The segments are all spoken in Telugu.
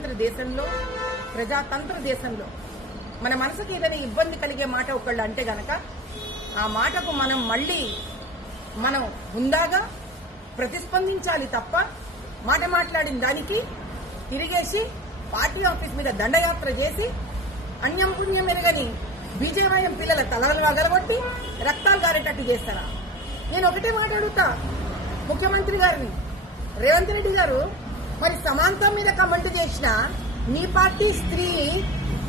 దేశంలో ప్రజాతంత్ర దేశంలో మన మనసుకి ఏదైనా ఇబ్బంది కలిగే మాట ఒకళ్ళు అంటే గనక ఆ మాటకు మనం హుందాగా ప్రతిస్పందించాలి తప్ప మాట మాట్లాడిన దానికి తిరిగేసి పార్టీ ఆఫీస్ మీద దండయాత్ర చేసి అన్యం పుణ్యం ఎరగని బీజేవైఎం పిల్లల తలలు వగలగొట్టి రక్తాలు గారేటట్టు చేస్తారా? నేను ఒకటే మాట అడుగుతా ముఖ్యమంత్రి గారిని, రేవంత్ రెడ్డి గారు, మరి సమాంతం మీద కమెంట్ చేసిన మీ పార్టీ స్త్రీ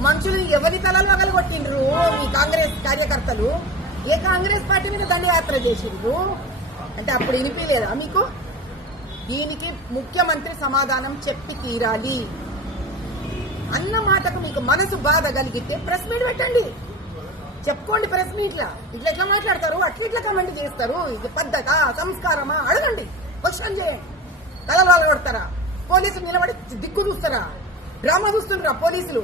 మనుషులు ఎవరి తలలు వగలగొట్టిండ్రు? మీ కాంగ్రెస్ కార్యకర్తలు ఏ కాంగ్రెస్ పార్టీ మీద దండయాత్ర చేసిండ్రు అంటే అప్పుడు వినిపించలేదా మీకు? దీనికి ముఖ్యమంత్రి సమాధానం చెప్పి తీరాలి అన్న మాటకు మీకు మనసు బాధ కలిగితే ప్రెస్ మీట్ పెట్టండి, చెప్పుకోండి. ప్రెస్ మీట్లా ఇట్లా ఎట్లా మాట్లాడతారు, అట్లా కమెంట్ చేస్తారు, ఇది పద్ధత సంస్కారమా అడగండి, క్వశ్చన్ చేయండి. తలలు కొడతారా? పోలీసులు నిలబడి దిక్కు చూస్తారా? డ్రామా చూస్తుండ్రా పోలీసులు?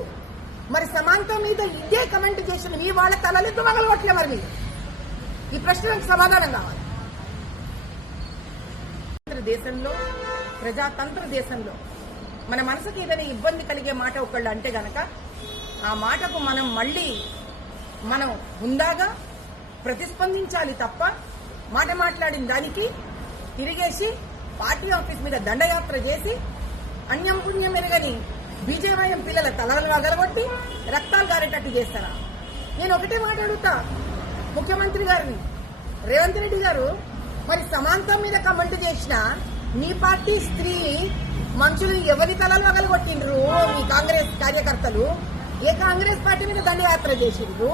మరి సమాంతం మీద ఇదే కమెంట్ చేసిన మీ వాళ్ళ తలలు ఎందుకు మగలగొట్టలే? మరి మీరు ఈ ప్రశ్నలకు సమాధానం కావాలి. దేశంలో ప్రజాతంత్ర దేశంలో మన మనసుకి ఏదైనా ఇబ్బంది కలిగే మాట ఒకళ్ళు అంటే గనక ఆ మాటకు మనం హుందాగా ప్రతిస్పందించాలి తప్ప మాట మాట్లాడిన దానికి తిరిగేసి పార్టీ ఆఫీస్ మీద దండయాత్ర చేసి అన్యం పుణ్యం ఎరగని బీజేవైఎం పిల్లల తలలు వగలగొట్టి రక్తాలు గారేటట్టు చేస్తారా? నేను ఒకటే మాట అడుగుతా ముఖ్యమంత్రి గారిని, రేవంత్ రెడ్డి గారు, మరి సమాంతం మీద కమెంట్ చేసిన మీ పార్టీ స్త్రీ మనుషులు ఎవరి తలలు వగలగొట్టిండ్రు? మీ కాంగ్రెస్ కార్యకర్తలు ఏ కాంగ్రెస్ పార్టీ మీద దండయాత్ర చేసిండ్రు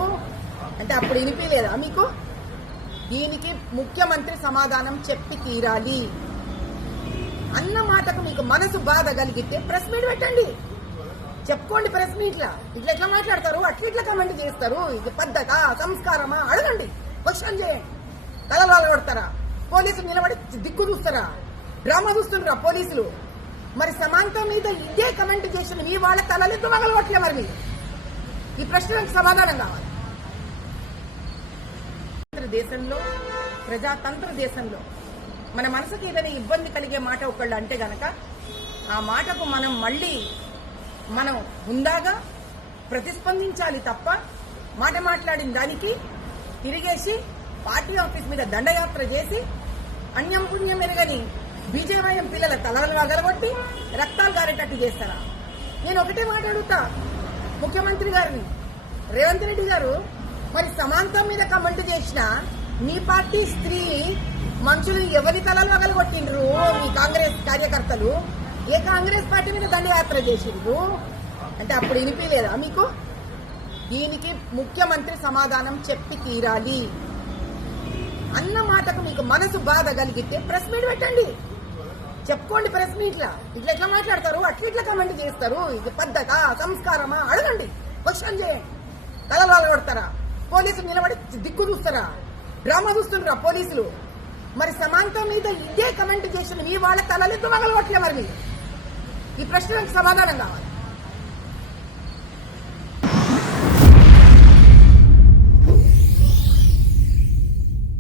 అంటే అప్పుడు వినిపించలేదా మీకు? దీనికి ముఖ్యమంత్రి సమాధానం చెప్పి తీరాలి అన్న మాటకు మీకు మనసు బాధ కలిగితే ప్రెస్ మీట్ పెట్టండి, చెప్పుకోండి. ప్రెస్ మీట్లా ఇట్లా ఎట్లా మాట్లాడతారు, అట్లా కమెంట్ చేస్తారు, ఇది పద్ధత సంస్కారమా అడగండి, క్వశ్చన్ చేయండి. తలలు కొడతారా? పోలీసులు నిలబడి దిక్కు చూస్తారా? డ్రామా చూస్తుండ్రా పోలీసులు? మరి సమాంతం మీద ఇదే కమెంట్ చేసిన మీ వాళ్ళ తలలు ఎందుకు మగలగొట్టలే? మరి మీరు ఈ ప్రశ్నలకు సమాధానం కావాలి. దేశంలో ప్రజాతంత్ర దేశంలో మన మనసుకి ఏదైనా ఇబ్బంది కలిగే మాట ఒకళ్ళు అంటే గనక ఆ మాటకు మనం హుందాగా ప్రతిస్పందించాలి తప్ప మాట మాట్లాడిన దానికి తిరిగేసి పార్టీ ఆఫీస్ మీద దండయాత్ర చేసి అన్యం పుణ్యం ఎరగని బీజేవైఎం పిల్లల తలలు వగలగొట్టి రక్తాలు గారేటట్టు చేస్తారా? నేను ఒకటే మాట అడుగుతా ముఖ్యమంత్రి గారిని, రేవంత్ రెడ్డి గారు, మరి సమాంతం మీద కమెంట్ చేసిన మీ పార్టీ స్త్రీ మనుషులు ఎవరి తలలు వగలగొట్టిండ్రు? మీ కాంగ్రెస్ కార్యకర్తలు ఏ కాంగ్రెస్ పార్టీ మీద దండయాత్ర చేసిండ్రు అంటే అప్పుడు వినిపించలేదా మీకు? దీనికి ముఖ్యమంత్రి సమాధానం చెప్పి తీరాలి అన్న మాటకు మీకు మనసు బాధ కలిగితే ప్రెస్ మీట్ పెట్టండి, చెప్పుకోండి. ప్రెస్ మీట్లా ఇట్లా ఎట్లా మాట్లాడతారు, అట్లా కమెంట్ చేస్తారు, ఇది పద్ధత సంస్కారమా అడగండి, క్వశ్చన్ చేయండి. తలలు కొడతారా? పోలీసులు నిలబడి దిక్కు చూస్తారా? డ్రామా చూస్తుండ్రా పోలీసులు? మరి సమాంతం మీద ఇదే కమెంట్ చేసిన మీ వాళ్ళ తలలు ఎందుకు మగలగొట్టలే? మరి మీరు ఈ ప్రశ్నలకు సమాధానం కావాలి.